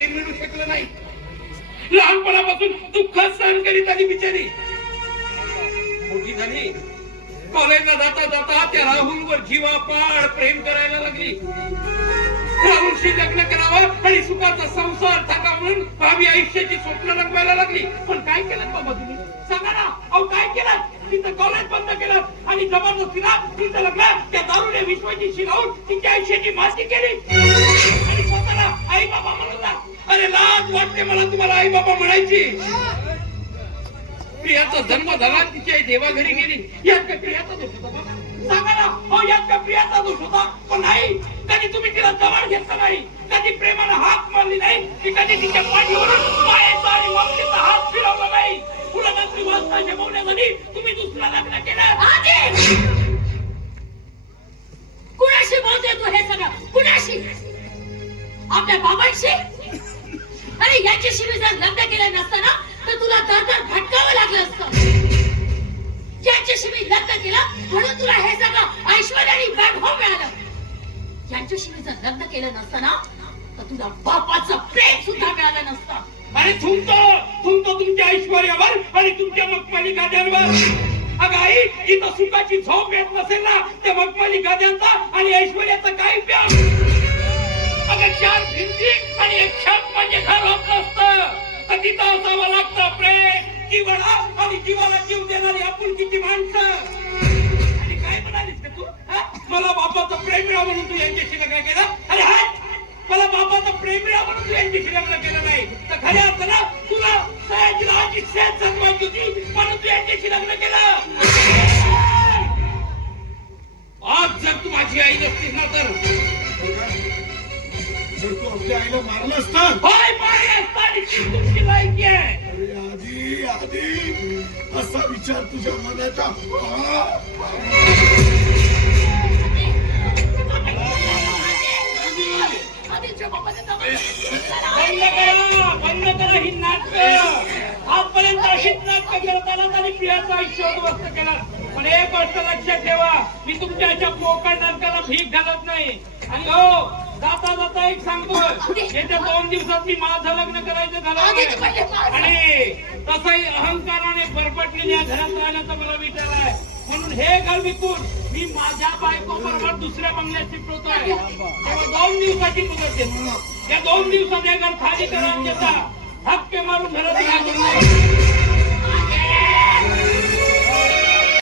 मिळू शकलं नाही. लहानपणापासून दुःख सहन करीत आली बिचारी. मोठी झाली. कॉलेजला जाता जाता त्या राहुलवर जीवापाड प्रेम करायला लागली. राहुलशी लग्न करावं आणि सुखाचा संसार थाका म्हणून भावी आयुष्याची स्वप्न रंगवायला लागली. पण काय केलं बाबा तुम्ही? सांगा ना. अहो काय केलं? तिचं कॉलेज बंद केलं आणि जबरदस्तीला तिचं लग्न त्या दारुने विश्वाची शिरावून तिच्या आयुष्याची माती केली. आणि स्वतःला आई बाबा म्हणून अरे लाज वाटते मला तुम्हाला आई बाबा म्हणायची प्रियाचा जन्म झाला तिची आई देवाघरी गेली. यात का प्रियाचा दोष होता बाबा? सांगा ना हो यात का प्रियाचा दोष होता? पण नाही. कधी तुम्ही तिला जवळ घेतलं नाही. कधी प्रेमानं हात मारली नाही की कधी तिच्या पाठीवरून मायेचा आणि ममतेचा हात फिरवला नाही. पुढे नंतर वाचता जमवण्यासाठी तुम्ही दुसरा लग्न केलं. कुणाशी बोलतोय तू हे सगळं? कुणाशी? आपल्या बाबांशी? अरे याच्याशी मी जर लग्न केलं नसतं ना तर तुला दर दर भटकावं लागलं असतं. याच्याशी मी लग्न केलं म्हणून तुला हे सगळं ऐश्वर आणि वैभव मिळालं. यांच्याशी मी जर लग्न केलं नसतं ना तर तुला बापाचं प्रेम सुद्धा मिळालं नसतं. अरे तुमचं तुमचं तुमच्या ऐश्वर्यावर आणि तुमच्या मगपाली गाद्यांवर. अगं आई इथं सुखाची झोप येत नसेल ना त्या मगपाली गाद्यांचा आणि ऐश्वर्या छत होत नसतं तर तिथं असावं लागतं प्रेम जीवना आणि जीवाला जीव देणारी आपुलकीची माणसं. आणि काय म्हणालीस तू हा? मला बापाचं प्रेम मिळावं म्हणून तू यांच्याशी लग्न केलं? अरे हाय मला बापाचं प्रेम मिळावं म्हणून तू यांच्याशी लग्न केलं नाही. तर खऱ्या असताना तुला सयाजीला आजी सेट जर तू आपल्या आईला मारलं असतं. होय मारे असताना ती तुमची लायकी आहे. अरे आधी आधी असा विचार तुझ्या मनात आ- आधीच्या बापाने जवळ बंद करा बंद करा ही नाटक. आजपर्यंत अशीच नाटक करत आलात आणि प्रियाचं आयुष्य उद्ध्वस्त केलं. पण एक गोष्ट लक्षात ठेवा मी तुमच्या अशा पोकळ नाटकाला भीक घालत नाही. आणि हो जाता जाता एक सांगतो येत्या दोन दिवसात मी माझं लग्न करायचं झालं आणि तसंही अहंकाराने बरबटलेल्या घरात राहण्याचा मला विचार आहे. म्हणून हे घर विकून मी माझ्या बायको बरोबर दुसऱ्या बंगल्यात शिकवतोय तेव्हा दोन दिवसाची मुदत देतो. या दोन दिवसात हे घर खाली करा